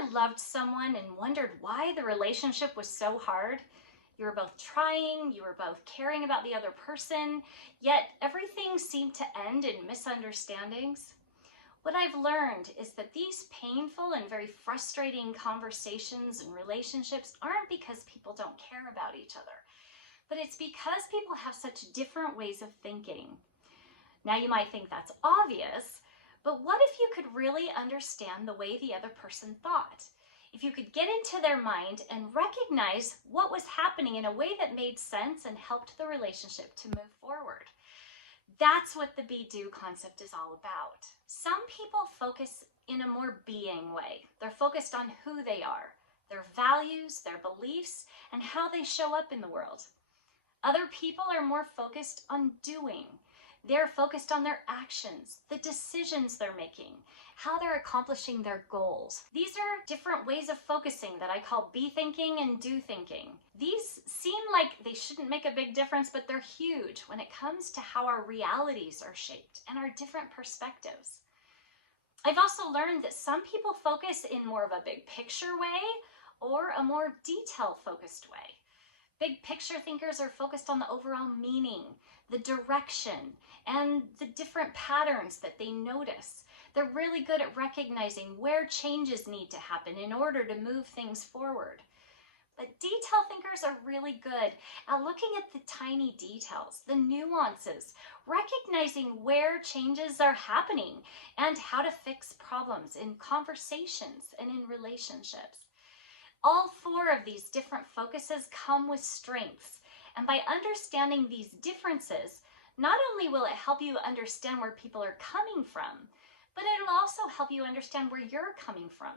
ever loved someone and wondered why the relationship was so hard? You were both trying, you were both caring about the other person, yet everything seemed to end in misunderstandings. What I've learned is that these painful and very frustrating conversations and relationships aren't because people don't care about each other, but it's because people have such different ways of thinking. Now you might think that's obvious, but what if you could really understand the way the other person thought? If you could get into their mind and recognize what was happening in a way that made sense and helped the relationship to move forward. That's what the be-do concept is all about. Some people focus in a more being way. They're focused on who they are, their values, their beliefs, and how they show up in the world. Other people are more focused on doing. They're focused on their actions, the decisions they're making, how they're accomplishing their goals. These are different ways of focusing that I call be thinking and do thinking. These seem like they shouldn't make a big difference, but they're huge when it comes to how our realities are shaped and our different perspectives. I've also learned that some people focus in more of a big picture way or a more detail-focused way. Big picture thinkers are focused on the overall meaning, the direction, and the different patterns that they notice. They're really good at recognizing where changes need to happen in order to move things forward. But detail thinkers are really good at looking at the tiny details, the nuances, recognizing where changes are happening and how to fix problems in conversations and in relationships. All four of these different focuses come with strengths, and by understanding these differences, not only will it help you understand where people are coming from, but it'll also help you understand where you're coming from,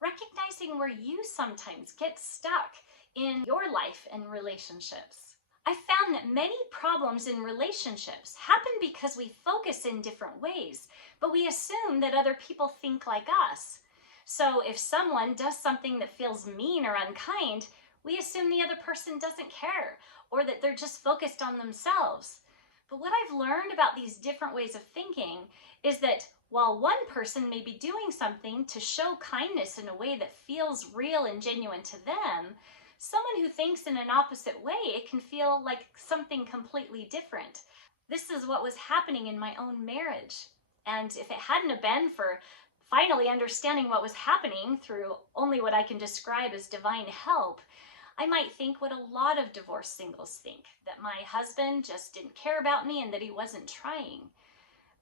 recognizing where you sometimes get stuck in your life and relationships. I found that many problems in relationships happen because we focus in different ways, but we assume that other people think like us. So if someone does something that feels mean or unkind, we assume the other person doesn't care or that they're just focused on themselves. But what I've learned about these different ways of thinking is that while one person may be doing something to show kindness in a way that feels real and genuine to them, someone who thinks in an opposite way, it can feel like something completely different. This is what was happening in my own marriage. And if it hadn't have been for finally understanding what was happening through only what I can describe as divine help, I might think what a lot of divorced singles think, that my husband just didn't care about me and that he wasn't trying.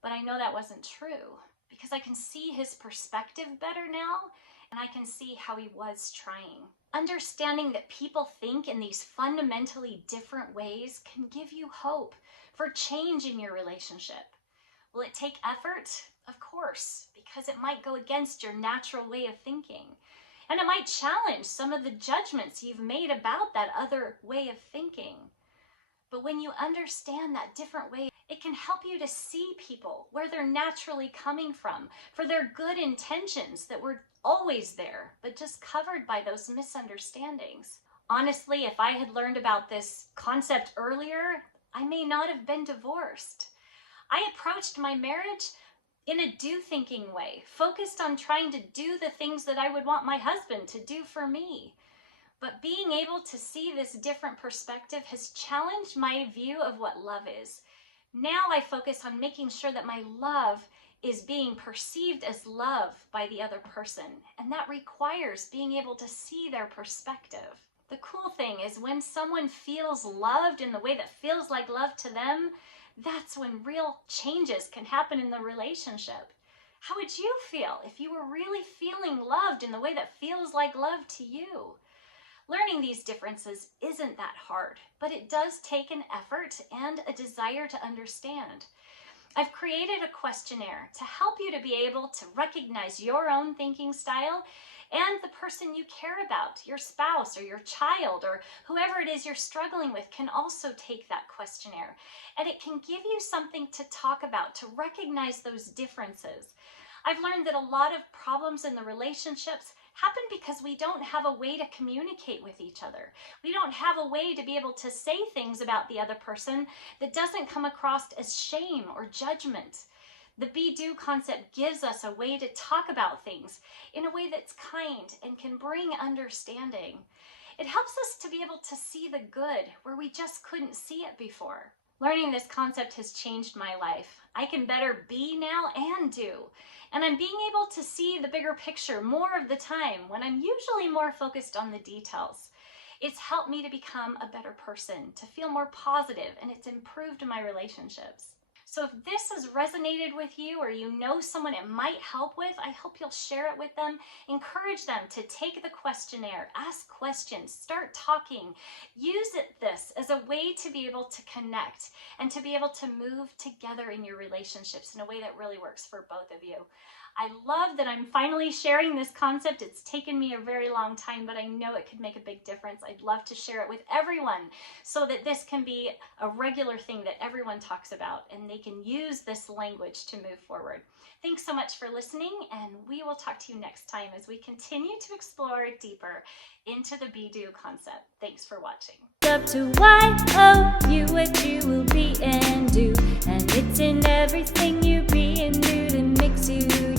But I know that wasn't true because I can see his perspective better now and I can see how he was trying. Understanding that people think in these fundamentally different ways can give you hope for change in your relationship. Will it take effort? Of course, because it might go against your natural way of thinking. And it might challenge some of the judgments you've made about that other way of thinking. But when you understand that different way, it can help you to see people where they're naturally coming from, for their good intentions that were always there, but just covered by those misunderstandings. Honestly, if I had learned about this concept earlier, I may not have been divorced. I approached my marriage in a do-thinking way, focused on trying to do the things that I would want my husband to do for me. But being able to see this different perspective has challenged my view of what love is. Now I focus on making sure that my love is being perceived as love by the other person, and that requires being able to see their perspective. The cool thing is when someone feels loved in the way that feels like love to them, that's when real changes can happen in the relationship. How would you feel if you were really feeling loved in the way that feels like love to you? Learning these differences isn't that hard, but it does take an effort and a desire to understand. I've created a questionnaire to help you to be able to recognize your own thinking style and the person you care about, your spouse or your child or whoever it is you're struggling with can also take that questionnaire. And it can give you something to talk about, to recognize those differences. I've learned that a lot of problems in the relationships happen because we don't have a way to communicate with each other. We don't have a way to be able to say things about the other person that doesn't come across as shame or judgment. The be-do concept gives us a way to talk about things in a way that's kind and can bring understanding. It helps us to be able to see the good where we just couldn't see it before. Learning this concept has changed my life. I can better be now and do. And I'm being able to see the bigger picture more of the time when I'm usually more focused on the details. It's helped me to become a better person, to feel more positive, and it's improved my relationships. So if this has resonated with you or you know someone it might help with, I hope you'll share it with them. Encourage them to take the questionnaire, ask questions, start talking. Use this as a way to be able to connect and to be able to move together in your relationships in a way that really works for both of you. I love that I'm finally sharing this concept. It's taken me a very long time, but I know it could make a big difference. I'd love to share it with everyone so that this can be a regular thing that everyone talks about and they can use this language to move forward. Thanks so much for listening, and we will talk to you next time as we continue to explore deeper into the be-do concept. Thanks for watching. Up to Y-O-U, what you will be and do, and it's in everything you be and do that makes you